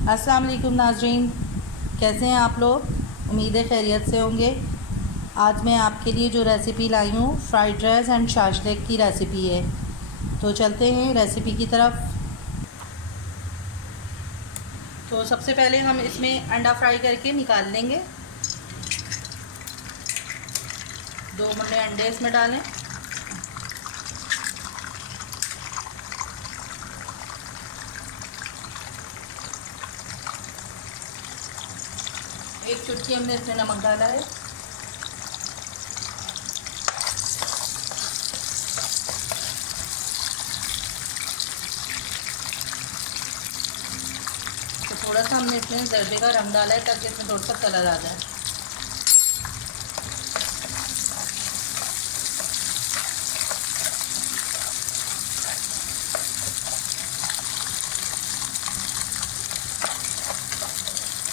अस्सलाम वालेकुम नाज़रीन, कैसे हैं आप लोग। उम्मीद है खैरियत से होंगे। आज मैं आपके लिए जो रेसिपी लाई हूँ फ्राइड राइस एंड शाशलिक की रेसिपी है। तो चलते हैं रेसिपी की तरफ। तो सबसे पहले हम इसमें अंडा फ्राई करके निकाल लेंगे। 2 मुंडे अंडे इसमें डालें। एक चुटकी हमने इसमें नमक डाला है। तो थोड़ा सा हमने इसमें ज़र्दे का रंग डाला है ताकि इसमें थोड़ा सा कलर आ जाए।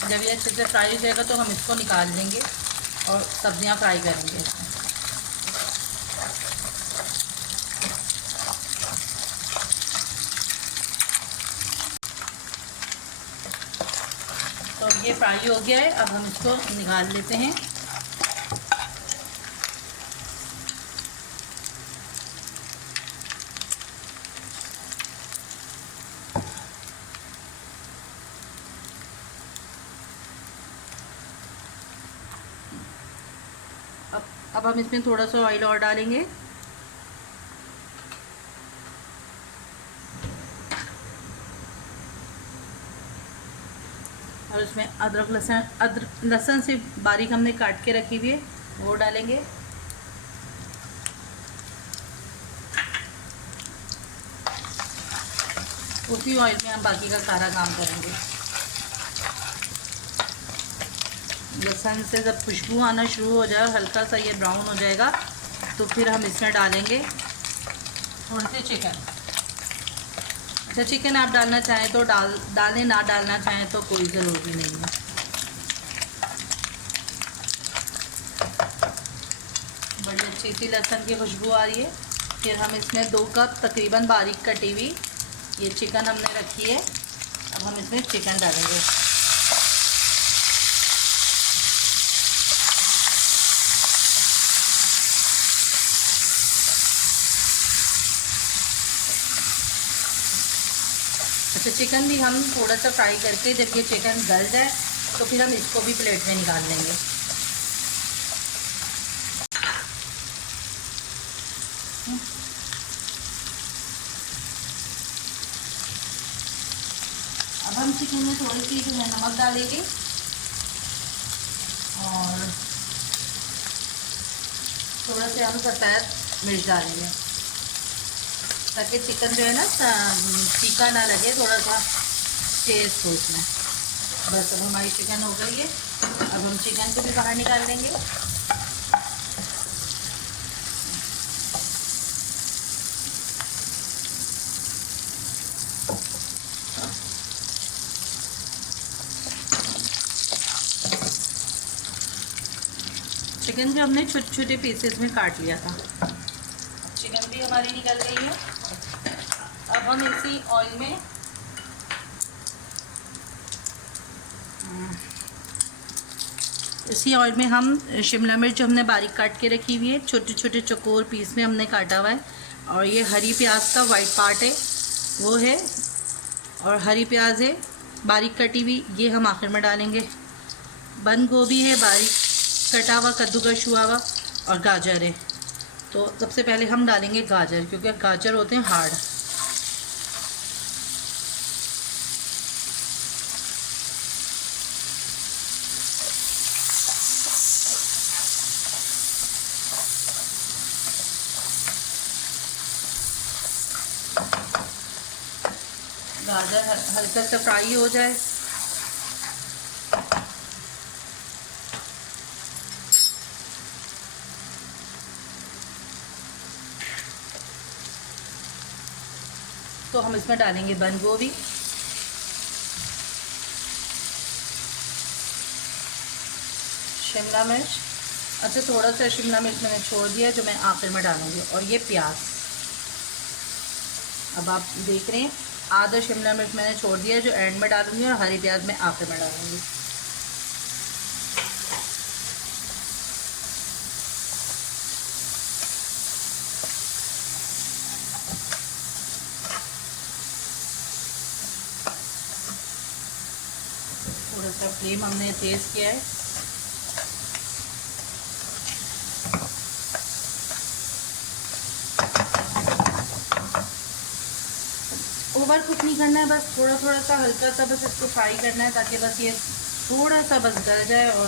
जब ये अच्छे से फ्राई हो जाएगा तो हम इसको निकाल लेंगे और सब्जियां फ्राई करेंगे इसमें। तो ये फ्राई हो गया है, अब हम इसको निकाल लेते हैं। अब हम इसमें थोड़ा सा ऑयल और डालेंगे। और इसमें अदरक लहसुन से बारीक हमने काट के रखी हुई है, वो डालेंगे। उसी ऑयल में हम बाकी का सारा काम करेंगे। लहसुन से जब खुशबू आना शुरू हो जाए, हल्का सा ये ब्राउन हो जाएगा, तो फिर हम इसमें डालेंगे थोड़े से चिकन। अच्छा, चिकन आप डालना चाहें तो डालें, ना डालना चाहें तो कोई ज़रूरी नहीं है। बड़ी अच्छी सी लहसुन की खुशबू आ रही है। फिर हम इसमें 2 कप तकरीबन बारीक कटी हुई ये चिकन हमने रखी है। अब हम इसमें चिकन डालेंगे। अच्छा, चिकन भी हम थोड़ा सा फ्राई करके जब ये चिकन गल जाए तो फिर हम इसको भी प्लेट में निकाल लेंगे। अब हम चिकन में थोड़ी सी जो है नमक डालेंगे और थोड़ा सा हम सफ़ेद मिर्च डालेंगे ताकि चिकन जो है ना तीखा ना लगे, थोड़ा सा टेस्ट हो इसमें। बस अब हमारी चिकन हो गई है। अब हम चिकन को भी बाहर निकाल लेंगे। चिकन भी हमने छोटे छोटे पीसेस में काट लिया था। चिकन भी हमारी निकल गई है। अब हम इसी ऑयल में हम शिमला मिर्च हमने बारीक काट के रखी हुई है, छोटे छोटे चौकोर पीस में हमने काटा हुआ है। और ये हरी प्याज का वाइट पार्ट है, वो है। और हरी प्याज है बारीक कटी हुई, ये हम आखिर में डालेंगे। बंद गोभी है बारीक कटा हुआ, कद्दूकस हुआ हुआ। और गाजर है। तो सबसे पहले हम डालेंगे गाजर, क्योंकि गाजर होते हैं हार्ड। गाजर हल्का सा फ्राई हो जाए तो हम इसमें डालेंगे बंद गोभी, शिमला मिर्च। अच्छा, थोड़ा सा शिमला मिर्च मैंने छोड़ दिया जो मैं आखिर में डालूंगी। और ये प्याज। अब आप देख रहे हैं आधा शिमला मिर्च मैंने छोड़ दिया जो एंड में डालूंगी, और हरी प्याज मैं आखिर में डालूंगी। थोड़ा सा फ्लेम हमने तेज़ किया है। ओवर कुक नहीं करना है, बस थोड़ा थोड़ा सा हल्का सा बस इसको फ्राई करना है, ताकि बस ये थोड़ा सा बस गल जाए और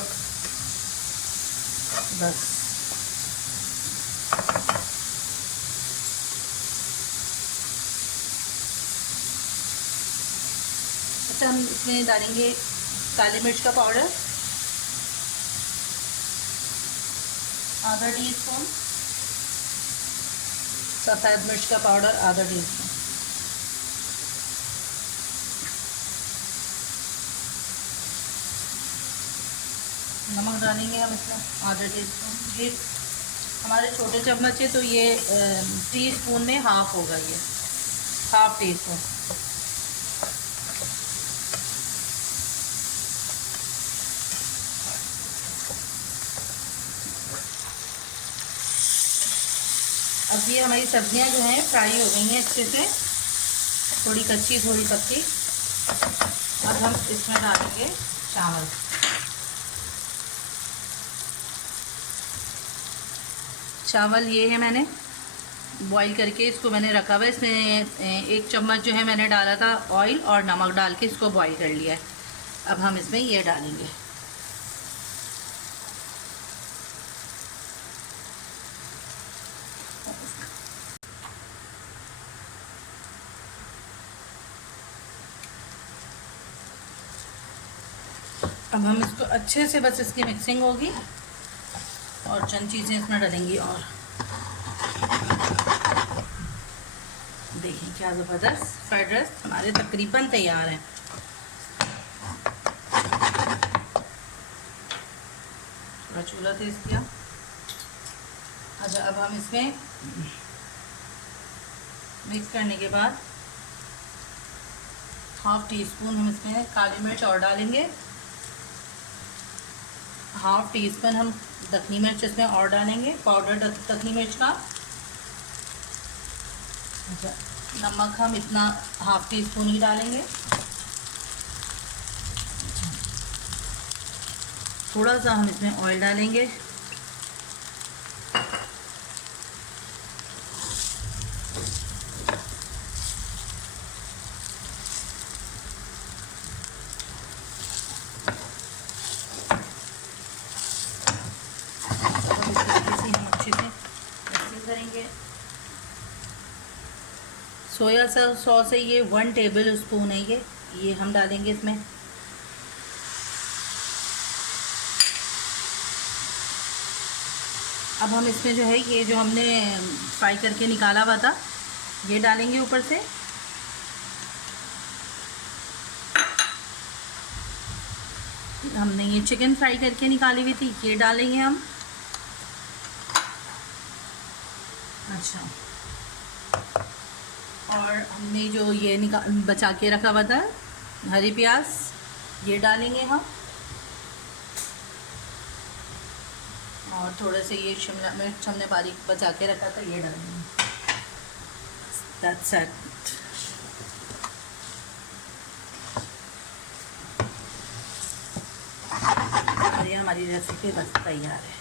बस। अच्छा, हम इसमें डालेंगे काली मिर्च का पाउडर आधा टीस्पून, सफ़ेद मिर्च का पाउडर आधा टीस्पून, नमक डालेंगे हम इसमें आधा टीस्पून। ये हमारे छोटे चम्मच है तो ये टीस्पून में हाफ होगा, ये हाफ टी स्पून। अब ये हमारी सब्जियां जो हैं फ्राई हो गई हैं अच्छे से, थोड़ी कच्ची थोड़ी पक्की। अब हम इसमें डालेंगे चावल। चावल ये है मैंने बॉईल करके इसको मैंने रखा हुआ है। इसमें 1 चम्मच जो है मैंने डाला था ऑयल और नमक डाल के इसको बॉईल कर लिया है। अब हम इसमें ये डालेंगे। अब हम इसको अच्छे से बस इसकी मिक्सिंग होगी और चंद चीज़ें इसमें डालेंगी। और देखिए क्या ज़बरदस्त फ्राइड राइस हमारे तकरीबन तैयार है। थोड़ा चूल्हा तेज़ किया। अच्छा, अब हम इसमें मिक्स करने के बाद हाफ टी स्पून हम इसमें काली मिर्च और डालेंगे, हाफ टी स्पून हम दखनी मिर्च इसमें और डालेंगे, पाउडर दखनी मिर्च का। अच्छा, नमक हम इतना हाफ टी स्पून ही डालेंगे। थोड़ा सा हम इसमें ऑयल डालेंगे। करेंगे सोया सॉस है ये 1 टेबल स्पून है, ये हम डालेंगे इसमें। अब हम इसमें जो है ये जो हमने फ्राई करके निकाला हुआ था ये डालेंगे ऊपर से। हमने ये चिकन फ्राई करके निकाली हुई थी ये डालेंगे हम। अच्छा, और हमने जो ये बचा के रखा हुआ था हरी प्याज ये डालेंगे हम, और थोड़े से ये शिमला मिर्च हमने बारीक बचा के रखा था ये डालेंगे। That's it। और ये हमारी रेसिपी बस तैयार है।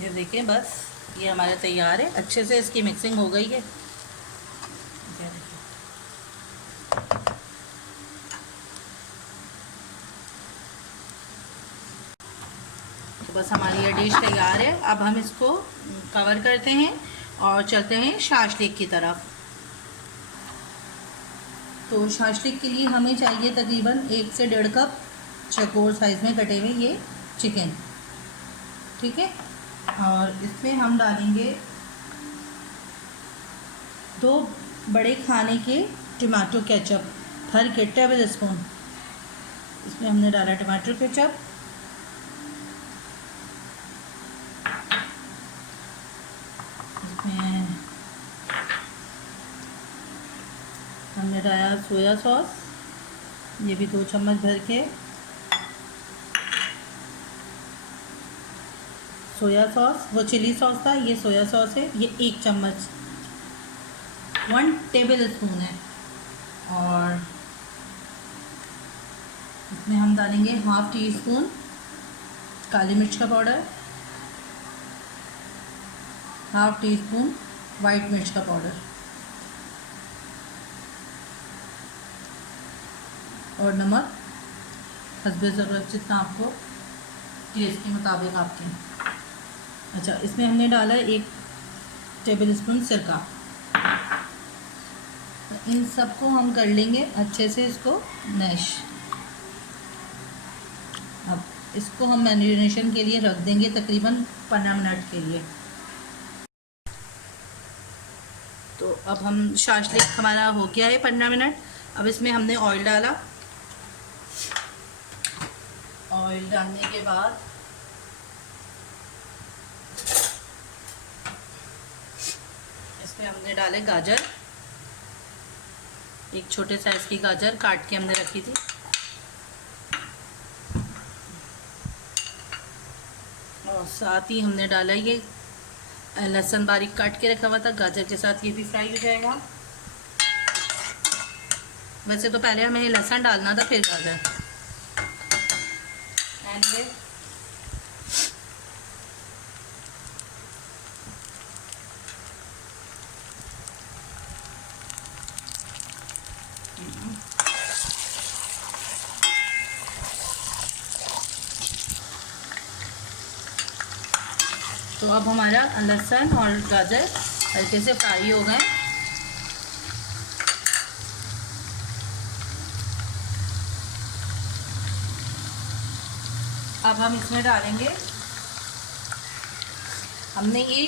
ये देखिए बस ये हमारे तैयार है, अच्छे से इसकी मिक्सिंग हो गई है। तो बस हमारी ये डिश तैयार है। अब हम इसको कवर करते हैं और चलते हैं शाशलिक की तरफ। तो शाशलिक के लिए हमें चाहिए तकरीबन 1 से 1.5 कप चौकोर साइज़ में कटे हुए ये चिकन, ठीक है। और इसमें हम डालेंगे 2 बड़े खाने के टमाटो केचप, भर के टेबल स्पून। इसमें हमने डाला टमाटो केचप। इसमें हमने डाला सोया सॉस, ये भी 2 चम्मच भर के। सोया सॉस, वो चिली सॉस था, ये सोया सॉस है, ये 1 चम्मच, 1 टेबल स्पून है। और इसमें हम डालेंगे 1/2 टीस्पून काली मिर्च का पाउडर, 1/2 टीस्पून वाइट मिर्च का पाउडर और नमक हस्बे ज़रूरत, जितना आपको टेस्ट के मुताबिक आपके। अच्छा, इसमें हमने डाला 1 टेबल स्पून सिरका। तो इन सबको हम कर लेंगे अच्छे से इसको मैश। अब इसको हम मैरिनेशन के लिए रख देंगे तकरीबन 15 मिनट के लिए। तो अब हम शाशलिक हमारा हो गया है 15 मिनट। अब इसमें हमने ऑयल डाला। ऑयल डालने के बाद इसमें हमने डाले गाजर, 1 छोटे साइज़ की गाजर काट के हमने रखी थी। और साथ ही हमने डाला ये लहसुन बारीक काट के रखा हुआ था, गाजर के साथ ये भी फ्राई हो जाएगा। वैसे तो पहले हमें लहसुन डालना था फिर गाजर। एंड तो अब हमारा लहसुन और गाजर हल्के से फ्राई हो गए। अब हम इसमें डालेंगे, हमने ये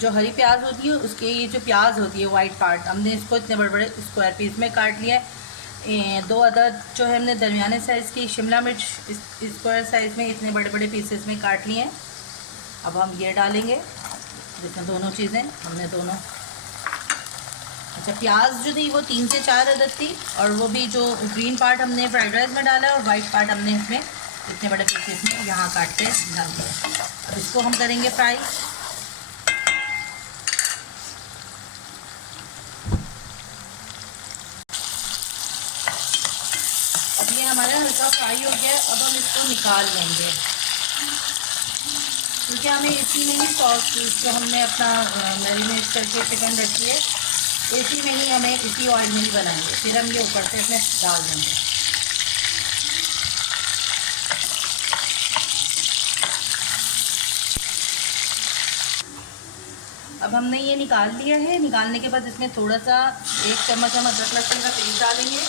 जो हरी प्याज होती है उसके ये जो प्याज होती है वाइट पार्ट, हमने इसको इतने बड़े बड़े स्क्वायर पीस में काट लिया है। 2 अदद जो है हमने दरमियाने साइज़ की शिमला मिर्च स्क्वायर साइज़ में इतने बड़े बड़े पीसेस में काट लिए हैं। अब हम ये डालेंगे, जिसमें दोनों चीज़ें हमने दोनों। अच्छा, प्याज जो थी वो 3 से 4 अदद थी, और वो भी जो ग्रीन पार्ट हमने फ्राइड राइस में डाला और वाइट पार्ट हमने इसमें इतने बड़े पीसेस में यहाँ काट के डाल दिया। अब इसको हम करेंगे फ्राई। अब ये हमारा हल्का फ्राई हो गया। अब हम इसको निकाल लेंगे, क्योंकि हमें इसी में ही सॉस जो हमने अपना मैरिनेट करके चिकन रखी है, इसी में ही हमें इसी ऑयल में ही बनाएंगे। फिर हम ये ऊपर से इसमें डाल देंगे। अब हमने ये निकाल लिया है। निकालने के बाद इसमें थोड़ा सा 1 चम्मच हम अदरक लहसुन का पेस्ट डालेंगे।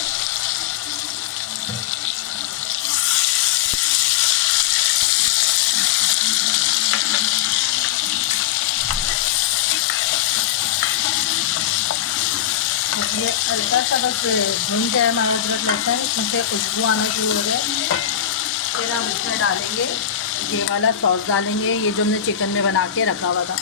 ये हल्का सा बस भून जाए हमारा अदरक लहसुन, इसमें खुशबू आना शुरू हो जाए, फिर हम इसमें डालेंगे ये वाला सॉस डालेंगे, ये जो हमने चिकन में बना के रखा हुआ था।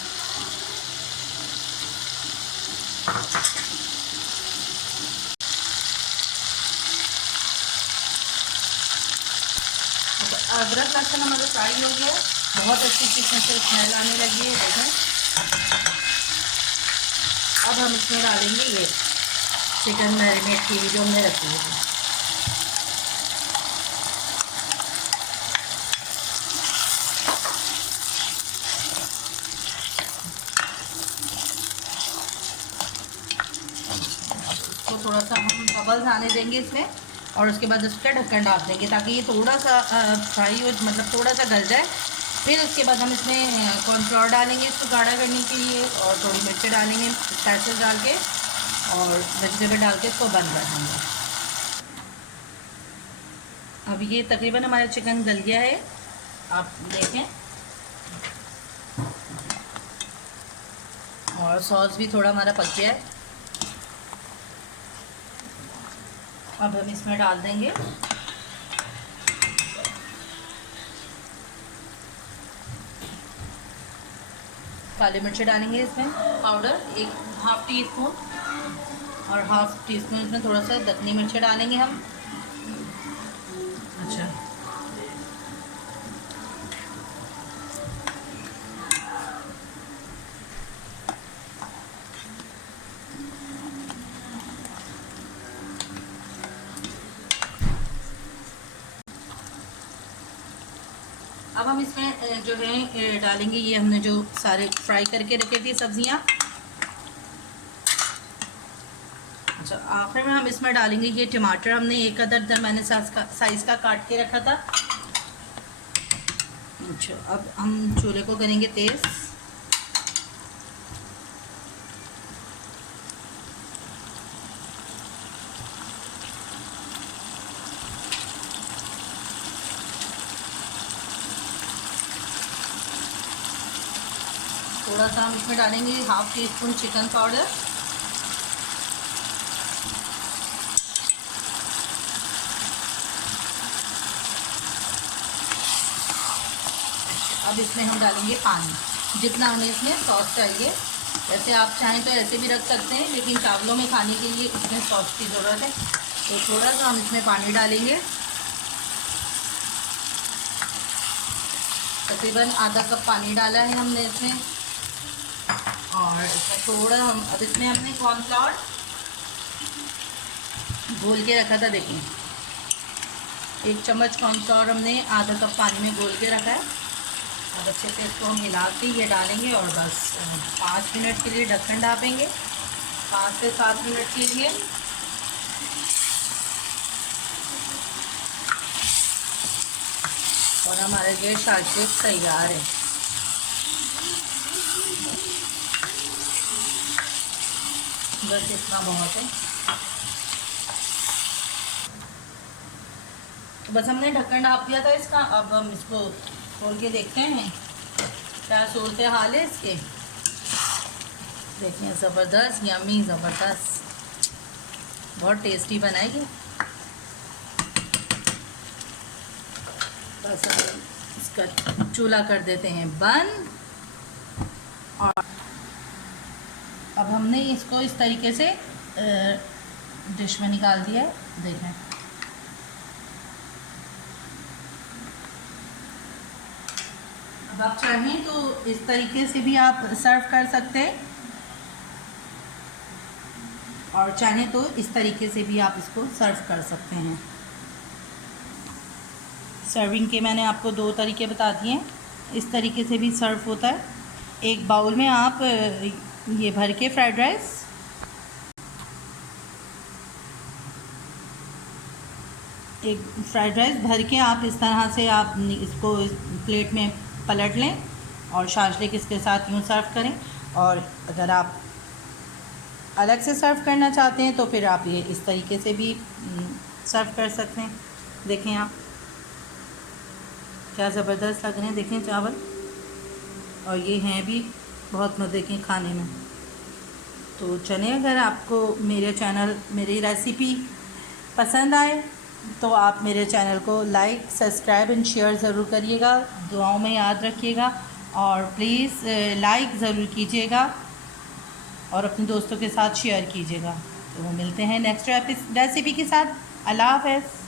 अदरक लहसुन हमारा फ्राई हो गया, बहुत अच्छी किस्म से स्मेल आने लगी है। देखें, अब हम इसमें डालेंगे ये चिकन मैरिनेट की जो हमने रखी है। तो थोड़ा सा हम बबल्स आने देंगे इसमें, और उसके बाद उसका ढक्कन डाल देंगे ताकि ये थोड़ा सा फ्राई हो, मतलब थोड़ा सा गल जाए। फिर उसके बाद हम इसमें कॉर्नफ्लोर डालेंगे इसको गाढ़ा करने के लिए, और थोड़ी मिर्ची डालेंगे स्पाइसेस डाल के, और वेजिटेबल डाल के इसको बंद रखेंगे। अब ये तकरीबन हमारा चिकन गल गया है, आप देखें, और सॉस भी थोड़ा हमारा पक गया है। अब हम इसमें डाल देंगे काली मिर्ची, डालेंगे इसमें पाउडर 1/2 टीस्पून, और 1/2 टीस्पून इसमें थोड़ा सा दखनी मिर्ची डालेंगे हम। अच्छा, अब हम इसमें जो है डालेंगे, ये हमने जो सारे फ्राई करके रखे थे सब्जियां। अच्छा, आखिर में हम इसमें डालेंगे ये टमाटर, हमने एक अदर मैंने साइज़ का काट के रखा था। अच्छा, अब हम चूल्हे को करेंगे तेज़। थोड़ा सा हम इसमें डालेंगे 1/2 टीस्पून चिकन पाउडर, अब इसमें हम डालेंगे पानी, जितना हमें इसमें सॉस चाहिए। वैसे आप चाहें तो ऐसे भी रख सकते हैं, लेकिन चावलों में खाने के लिए इसमें सॉस की ज़रूरत है, तो थोड़ा सा हम इसमें पानी डालेंगे। तकरीबन आधा कप पानी डाला है हमने इसमें, और इसमें थोड़ा अब इसमें हमने कॉर्नफ्लोर घोल के रखा था, देखिए 1 चम्मच कॉर्नफ्लोर हमने आधा कप पानी में घोल के रखा है। अब अच्छे से इसको हम हिला के ये डालेंगे, और बस 5 मिनट के लिए ढक्कन ढाँपेंगे, 5 से 7 मिनट के लिए। और हमारा ये शाशेक तैयार है। बस इतना बहुत है। तो बस हमने ढक्कन ढाँप दिया था इसका। अब हम इसको खोल के देखते हैं क्या सूरत हाल है इसके। देखिए, ज़बरदस्त, यम्मी, ज़बरदस्त, बहुत टेस्टी बनाएगी। बस इसका चूल्हा कर देते हैं बंद, और अब हमने इसको इस तरीके से डिश में निकाल दिया है, देखें। अब आप चाहें तो इस तरीके से भी आप सर्व कर सकते हैं, और चाहें तो इस तरीके से भी आप इसको सर्व कर सकते हैं। सर्विंग के मैंने आपको 2 तरीके बता दिए हैं, इस तरीके से भी सर्व होता है। एक बाउल में आप ये भर के फ्राइड राइस, एक फ्राइड राइस भर के आप इस तरह से आप इसको प्लेट में पलट लें, और शाशलिक इसके साथ यूँ सर्व करें। और अगर आप अलग से सर्व करना चाहते हैं तो फिर आप ये इस तरीके से भी सर्व कर सकते हैं। देखें आप क्या ज़बरदस्त लग रहे हैं, देखें चावल, और ये हैं भी बहुत मज़े के खाने में। तो चलें, अगर आपको मेरी रेसिपी पसंद आए तो आप मेरे चैनल को लाइक, सब्सक्राइब एंड शेयर ज़रूर करिएगा, दुआओं में याद रखिएगा, और प्लीज़ लाइक ज़रूर कीजिएगा, और अपने दोस्तों के साथ शेयर कीजिएगा। तो मिलते हैं नेक्स्ट रेसिपी के साथ। अल्लाह हाफ़िज़।